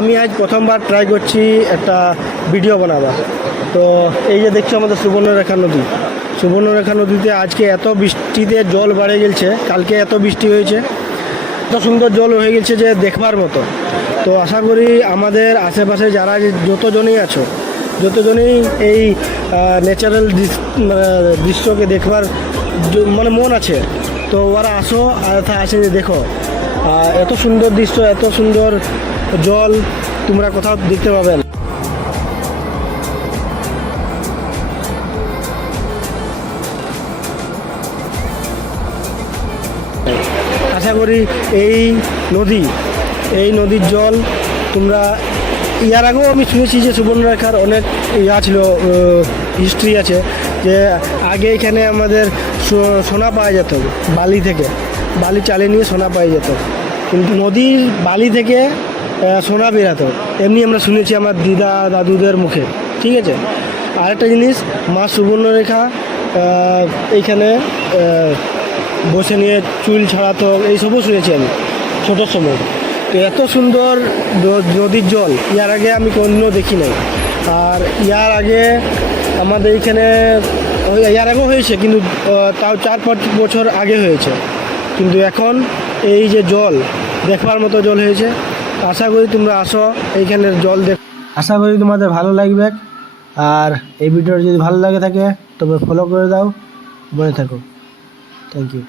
আমি আজ প্রথমবার ট্রাই করছি একটা ভিডিও বানাবার। তো এই যে দেখছো আমাদের সুবর্ণরেখা নদী, সুবর্ণরেখা নদীতে আজকে এত বৃষ্টিতে জল বেড়ে গেছে, কালকে এত বৃষ্টি হয়েছে, এত সুন্দর জল হয়ে গেছে যে দেখবার মতো। তো আশা করি আমাদের আশেপাশে যারা যতজনই আছো, যতজনই এই ন্যাচারাল দৃশ্যকে দেখবার মানে মন আছে, তো ওরা আসো আর আসে দেখো এত সুন্দর দৃশ্য, এত সুন্দর জল তোমরা কোথাও দেখতে পাবে না। আশা করি এই নদীর জল তোমরা, ইয়ার আগেও আমি শুনেছি যে সুবর্ণরেখার অনেক ছিল, হিস্ট্রি আছে যে আগে এখানে আমাদের সোনা পাওয়া যেত, বালি চালিয়ে নিয়ে সোনা পাওয়া যেত, কিন্তু নদীর বালি থেকে সোনা বেরাতো, এমনি আমরা শুনেছি আমার দিদা দাদুদের মুখে। ঠিক আছে, আরেকটা জিনিস, মা সুবর্ণরেখা এইখানে বসে নিয়ে চুল ছাড়াতো, এইসবও শুনেছি আমি ছোটোর সময়। তো এত সুন্দর নদীর জল ইয়ার আগে আমি কোনো দেখি নাই। আর ইয়ার আগে আমাদের এইখানে ইয়ার আগেও হয়েছে, কিন্তু তাও 4-5 বছর আগে হয়েছে, কিন্তু এখন এই যে জল দেখবার মতো জল হয়েছে। আশা করি তোমরা আসো এইখানের জল দেখ, আশা করি তোমাদের ভালো লাগবে। আর এই ভিডিওটা যদি ভালো লাগে থাকে তবে ফলো করে দাও, মনে থাকো। Thank you.